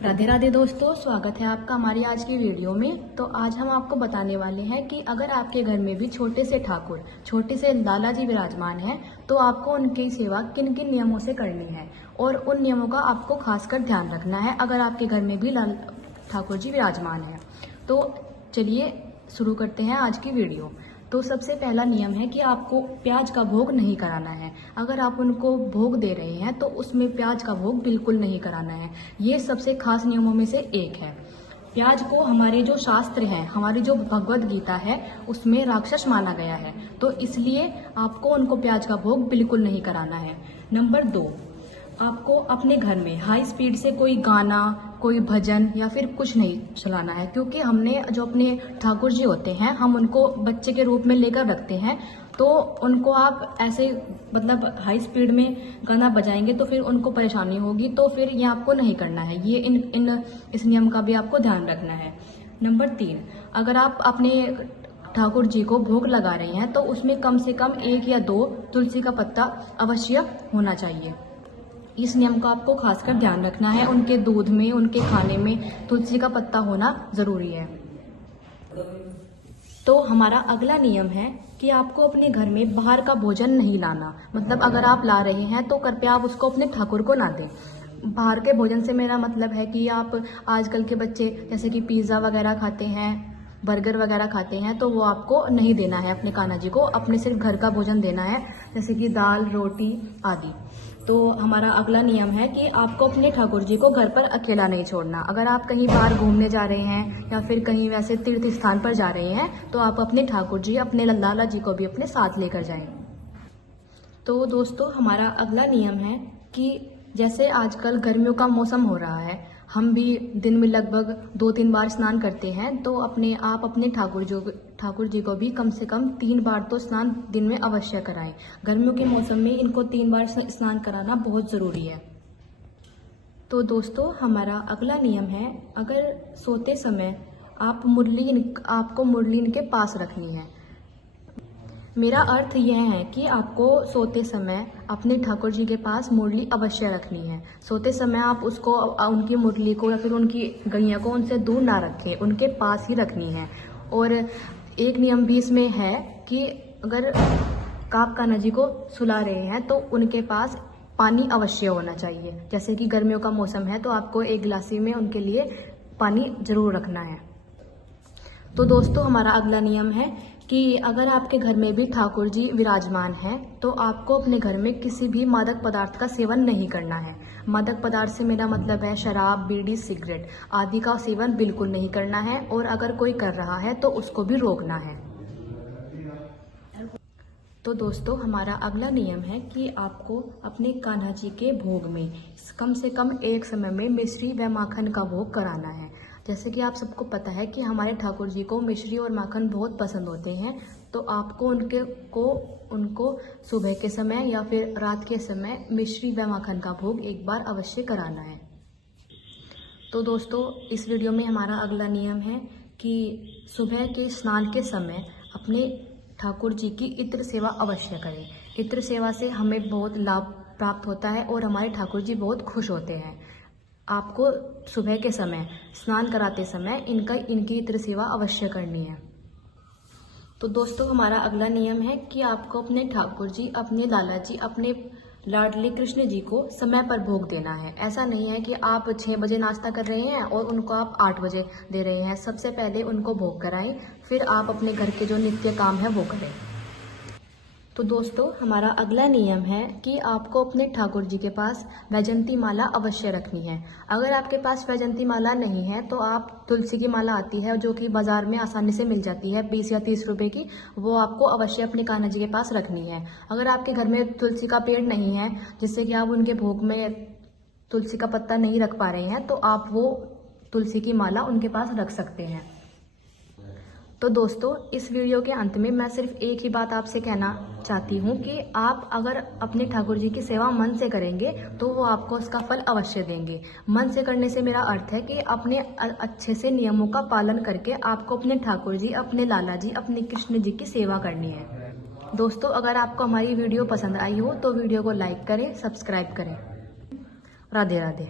राधे राधे दोस्तों, स्वागत है आपका हमारी आज की वीडियो में। तो आज हम आपको बताने वाले हैं कि अगर आपके घर में भी छोटे से ठाकुर, छोटे से लाला जी विराजमान हैं, तो आपको उनकी सेवा किन किन नियमों से करनी है और उन नियमों का आपको खासकर ध्यान रखना है अगर आपके घर में भी लाल ठाकुर जी विराजमान हैं। तो चलिए शुरू करते हैं आज की वीडियो। तो सबसे पहला नियम है कि आपको प्याज का भोग नहीं कराना है। अगर आप उनको भोग दे रहे हैं तो उसमें प्याज का भोग बिल्कुल नहीं कराना है। ये सबसे खास नियमों में से एक है। प्याज को हमारे जो शास्त्र हैं, हमारी जो भगवत गीता है, उसमें राक्षस माना गया है, तो इसलिए आपको उनको प्याज का भोग बिल्कुल नहीं कराना है। नंबर 2, आपको अपने घर में हाई स्पीड से कोई गाना, कोई भजन या फिर कुछ नहीं चलाना है, क्योंकि हमने जो अपने ठाकुर जी होते हैं, हम उनको बच्चे के रूप में लेकर रखते हैं। तो उनको आप ऐसे मतलब हाई स्पीड में गाना बजाएंगे तो फिर उनको परेशानी होगी, तो फिर ये आपको नहीं करना है। ये इस नियम का भी आपको ध्यान रखना है। नंबर 3, अगर आप अपने ठाकुर जी को भोग लगा रहे हैं तो उसमें कम से कम 1 या 2 तुलसी का पत्ता अवश्य होना चाहिए। इस नियम का आपको खासकर ध्यान रखना है। उनके दूध में, उनके खाने में तुलसी का पत्ता होना जरूरी है। तो हमारा अगला नियम है कि आपको अपने घर में बाहर का भोजन नहीं लाना। मतलब अगर आप ला रहे हैं तो कृपया आप उसको अपने ठाकुर को ना दें। बाहर के भोजन से मेरा मतलब है कि आप आजकल के बच्चे जैसे कि पिज्ज़ा वगैरह खाते हैं, बर्गर वगैरह खाते हैं, तो वो आपको नहीं देना है अपने कान्हा जी को। अपने सिर्फ घर का भोजन देना है, जैसे कि दाल, रोटी आदि। तो हमारा अगला नियम है कि आपको अपने ठाकुर जी को घर पर अकेला नहीं छोड़ना। अगर आप कहीं बाहर घूमने जा रहे हैं या फिर कहीं वैसे तीर्थ स्थान पर जा रहे हैं तो आप अपने ठाकुर जी, अपने लाला जी को भी अपने साथ लेकर जाएं। तो दोस्तों, हमारा अगला नियम है कि जैसे आजकल गर्मियों का मौसम हो रहा है, हम भी दिन में लगभग 2-3 बार स्नान करते हैं, तो आप अपने ठाकुर जी को भी कम से कम 3 बार तो स्नान दिन में अवश्य कराएं। गर्मियों के मौसम में इनको 3 बार स्नान कराना बहुत ज़रूरी है। तो दोस्तों, हमारा अगला नियम है, अगर सोते समय आपको मुरली इनके पास रखनी है। मेरा अर्थ यह है कि आपको सोते समय अपने ठाकुर जी के पास मुरली अवश्य रखनी है। सोते समय आप उनकी मुरली को या फिर उनकी गैया को उनसे दूर ना रखें, उनके पास ही रखनी है। और एक नियम भी इसमें है कि अगर आप कान्हा जी को सुला रहे हैं तो उनके पास पानी अवश्य होना चाहिए। जैसे कि गर्मियों का मौसम है तो आपको एक गिलासी में उनके लिए पानी जरूर रखना है। तो दोस्तों, हमारा अगला नियम है कि अगर आपके घर में भी ठाकुर जी विराजमान हैं तो आपको अपने घर में किसी भी मादक पदार्थ का सेवन नहीं करना है। मादक पदार्थ से मेरा मतलब है शराब, बीड़ी, सिगरेट आदि का सेवन बिल्कुल नहीं करना है, और अगर कोई कर रहा है तो उसको भी रोकना है। तो दोस्तों, हमारा अगला नियम है कि आपको अपने कान्हा जी के भोग में कम से कम एक समय में मिश्री व माखन का भोग कराना है। जैसे कि आप सबको पता है कि हमारे ठाकुर जी को मिश्री और माखन बहुत पसंद होते हैं, तो आपको उनको सुबह के समय या फिर रात के समय मिश्री व माखन का भोग एक बार अवश्य कराना है। तो दोस्तों, इस वीडियो में हमारा अगला नियम है कि सुबह के स्नान के समय अपने ठाकुर जी की इत्र सेवा अवश्य करें। इत्र सेवा से हमें बहुत लाभ प्राप्त होता है और हमारे ठाकुर जी बहुत खुश होते हैं। आपको सुबह के समय स्नान कराते समय इनकी इत्र सेवा अवश्य करनी है। तो दोस्तों, हमारा अगला नियम है कि आपको अपने ठाकुर जी, अपने लाला जी, अपने लाडले कृष्ण जी को समय पर भोग देना है। ऐसा नहीं है कि आप 6 बजे नाश्ता कर रहे हैं और उनको आप 8 बजे दे रहे हैं। सबसे पहले उनको भोग कराएं, फिर आप अपने घर के जो नित्य काम है वो करें। तो दोस्तों, हमारा अगला नियम है कि आपको अपने ठाकुर जी के पास वैजंती माला अवश्य रखनी है। अगर आपके पास वैजंती माला नहीं है तो आप तुलसी की माला आती है जो कि बाजार में आसानी से मिल जाती है, 20 या 30 रुपए की, वो आपको अवश्य अपने कान्हा जी के पास रखनी है। अगर आपके घर में तुलसी का पेड़ नहीं है, जिससे कि आप उनके भोग में तुलसी का पत्ता नहीं रख पा रहे हैं, तो आप वो तुलसी की माला उनके पास रख सकते हैं। तो दोस्तों, इस वीडियो के अंत में मैं सिर्फ एक ही बात आपसे कहना चाहती हूँ कि आप अगर अपने ठाकुर जी की सेवा मन से करेंगे तो वो आपको उसका फल अवश्य देंगे। मन से करने से मेरा अर्थ है कि अपने अच्छे से नियमों का पालन करके आपको अपने ठाकुर जी, अपने लाला जी, अपने कृष्ण जी की सेवा करनी है। दोस्तों, अगर आपको हमारी वीडियो पसंद आई हो तो वीडियो को लाइक करें, सब्सक्राइब करें। राधे राधे।